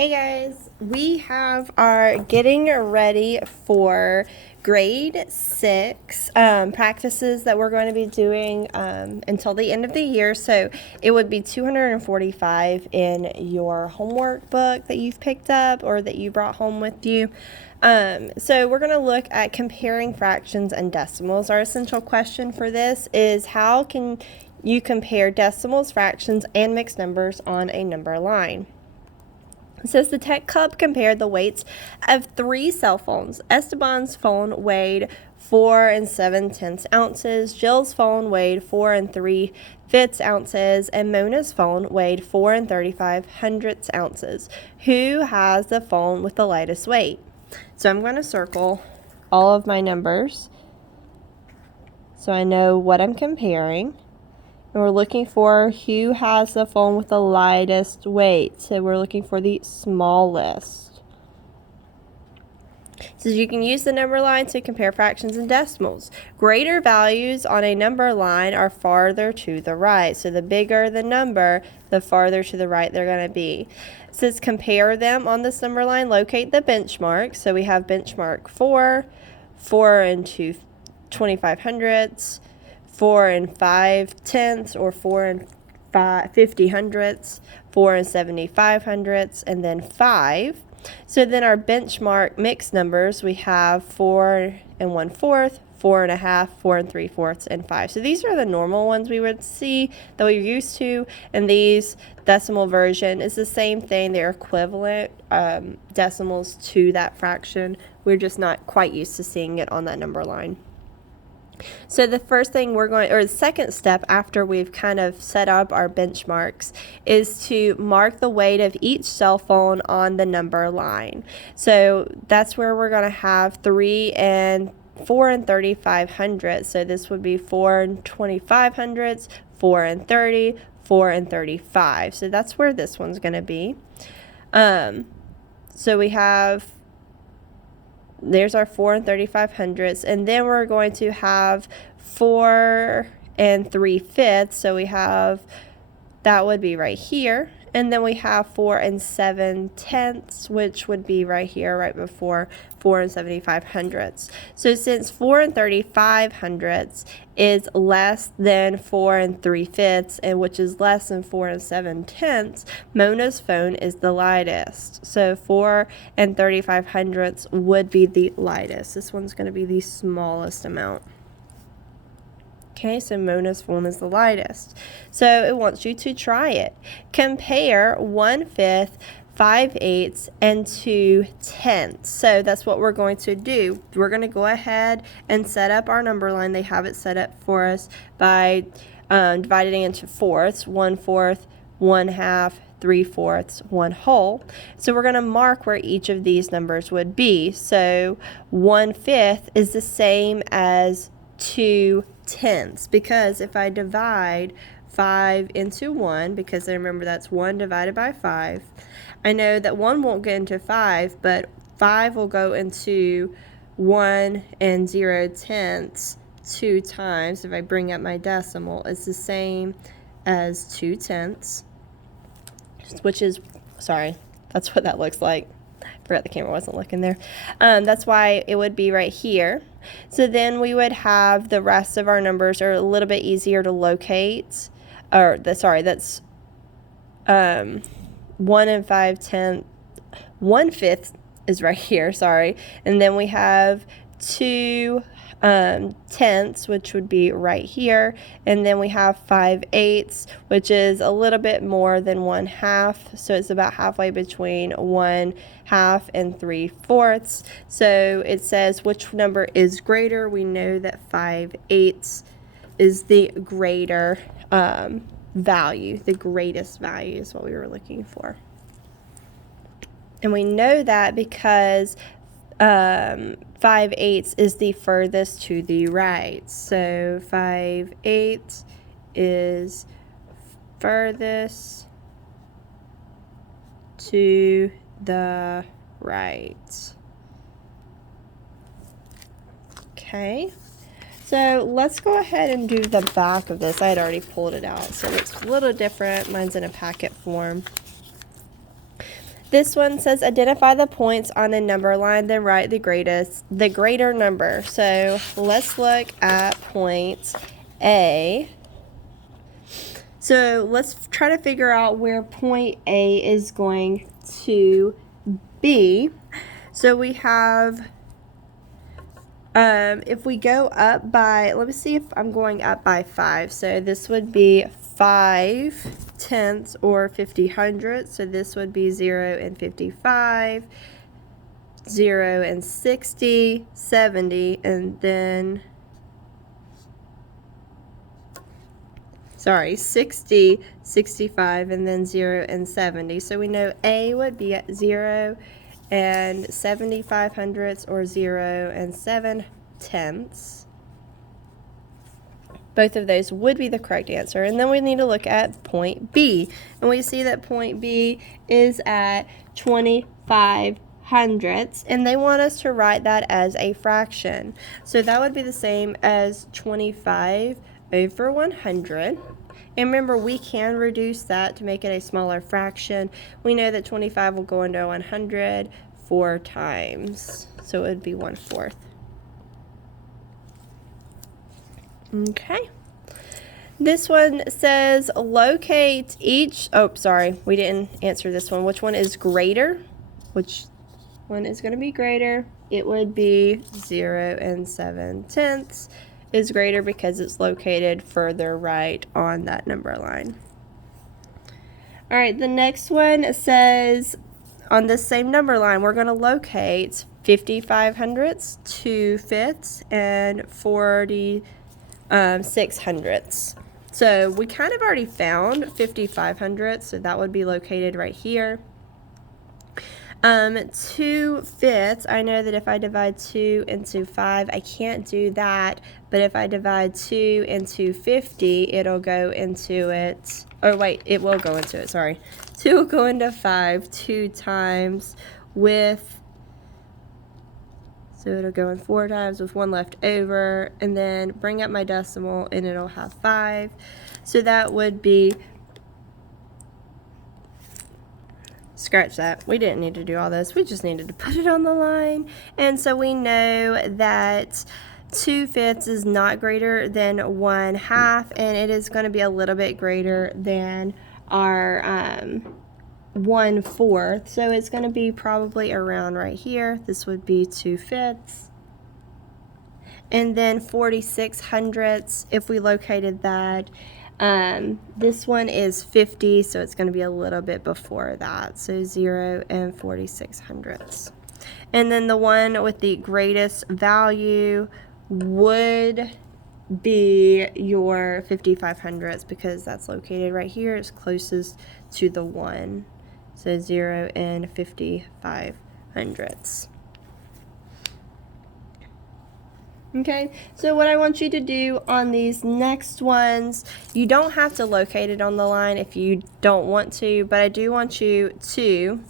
Hey guys, we have our getting ready for grade 6 practices that we're going to be doing until the end of the year. So it would be 245 in your homework book that you've picked up or that you brought home with you. So we're going to look at comparing fractions and decimals. Our essential question for this is how can you compare decimals, fractions, and mixed numbers on a number line? It says the tech club compared the weights of 3 cell phones. Esteban's phone weighed 4 7/10 ounces. Jill's phone weighed 4 3/5 ounces. And Mona's phone weighed 4 35 ounces. Who has the phone with the lightest weight? So I'm going to circle all of my numbers so I know what I'm comparing. And we're looking for who has the phone with the lightest weight. So we're looking for the smallest. So you can use the number line to compare fractions and decimals. Greater values on a number line are farther to the right. So the bigger the number, the farther to the right they're going to be. It says compare them on this number line. Locate the benchmark. So we have benchmark 4, 4 2 2500ths. 4 5/10, or 4 50 hundredths, 4 75 hundredths, and then 5. So then our benchmark mixed numbers, we have 4 1/4, 4 1/2, 4 3/4, and 5. So these are the normal ones we would see that we're used to, and these decimal version is the same thing. They're equivalent decimals to that fraction. We're just not quite used to seeing it on that number line. So the first thing the second step after we've kind of set up our benchmarks is to mark the weight of each cell phone on the number line. So that's where we're going to have 4 3500. So this would be 4 2500ths, 4 30, 4 35. So that's where this one's going to be. So we have, there's our 4 3500ths, and then we're going to have 4 3/5. So we have, that would be right here, and then we have 4 7/10, which would be right here, right before 4 7500ths. So since 4 3500ths is less than 4 3/5, and which is less than 4 7/10, Mona's phone is the lightest. So 4 3500ths would be the lightest. This one's going to be the smallest amount. Okay, so Mona's phone is the lightest. So it wants you to try it. Compare 1/5, 5/8, and 2/10. So that's what we're going to do. We're going to go ahead and set up our number line. They have it set up for us by dividing into fourths: 1/4, 1/2, 3/4, 1 whole. So we're going to mark where each of these numbers would be. So 1/5 is the same as 2/10, because if I divide 5 into 1, because I remember that's 1 divided by 5, I know that 1 won't get into 5, but 5 will go into 1 0/10 2 times. If I bring up my decimal, it's the same as 2/10, which is, sorry, that's what that looks like. I forgot the camera wasn't looking there. That's why it would be right here. So then we would have the rest of our numbers are a little bit easier to locate. That's 1 5/10. 1/5 is right here, sorry. And then we have 2 tenths, which would be right here, and then we have 5/8, which is a little bit more than 1/2, so it's about halfway between 1/2 and 3/4. So it says which number is greater. We know that 5/8 is the greater value. The greatest value is what we were looking for, and we know that because 5/8 is the furthest to the right. So 5/8 is furthest to the right. Okay, so let's go ahead and do the back of this. I had already pulled it out, so it's a little different. Mine's in a packet form. This one says identify the points on a number line, then write the greater number. So let's look at point A. So let's try to figure out where point A is going to be. So we have, if we go up by, let me see if I'm going up by 5. So this would be 5/10 or 50/100. So this would be 0 and 55, 0 and 60, 70, and then 60, 65, and then 0 and 70. So we know A would be at 0 and 75/100 or 0 and 7/10. Both of those would be the correct answer. And then we need to look at point B. And we see that point B is at 25/100, and they want us to write that as a fraction. So that would be the same as 25 over 100. And remember, we can reduce that to make it a smaller fraction. We know that 25 will go into 100 4 times. So it would be 1/4. Okay. This one says locate each, oh, sorry, we didn't answer this one. Which one is greater? Which one is going to be greater? It would be 0 and 7/10 is greater because it's located further right on that number line. All right, the next one says on this same number line, we're going to locate 55/100, 2/5, and 46/100. So we kind of already found 55/100, so that would be located right here. 2/5, I know that if I divide 2 into 5, I can't do that, but if I divide 2 into 50, it'll go into it. Oh wait, it will go into it, sorry. 2 will go into 5 2 times with, so it'll go in 4 times with 1 left over, and then bring up my decimal and it'll have 5. So that would be, scratch that. We didn't need to do all this. We just needed to put it on the line. And so we know that 2/5 is not greater than 1/2, and it is going to be a little bit greater than our 1/4. So it's going to be probably around right here. This would be 2/5. And then 46/100, if we located that, this one is 50, so it's going to be a little bit before that. So 0 and 46/100. And then the one with the greatest value would be your 55/100 because that's located right here. It's closest to the 1. So 0 and 55/100. Okay, so what I want you to do on these next ones, you don't have to locate it on the line if you don't want to, but I do want you to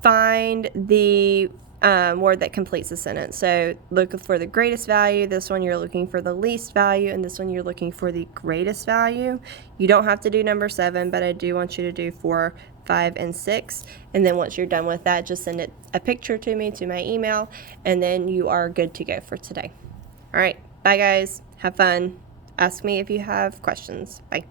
find the word that completes the sentence. So look for the greatest value. This one you're looking for the least value, and this one you're looking for the greatest value. You don't have to do number 7, but I do want you to do 4, 5, and 6. And then once you're done with that, just send it a picture to me to my email, and then you are good to go for today. All right, bye guys. Have fun. Ask me if you have questions. Bye.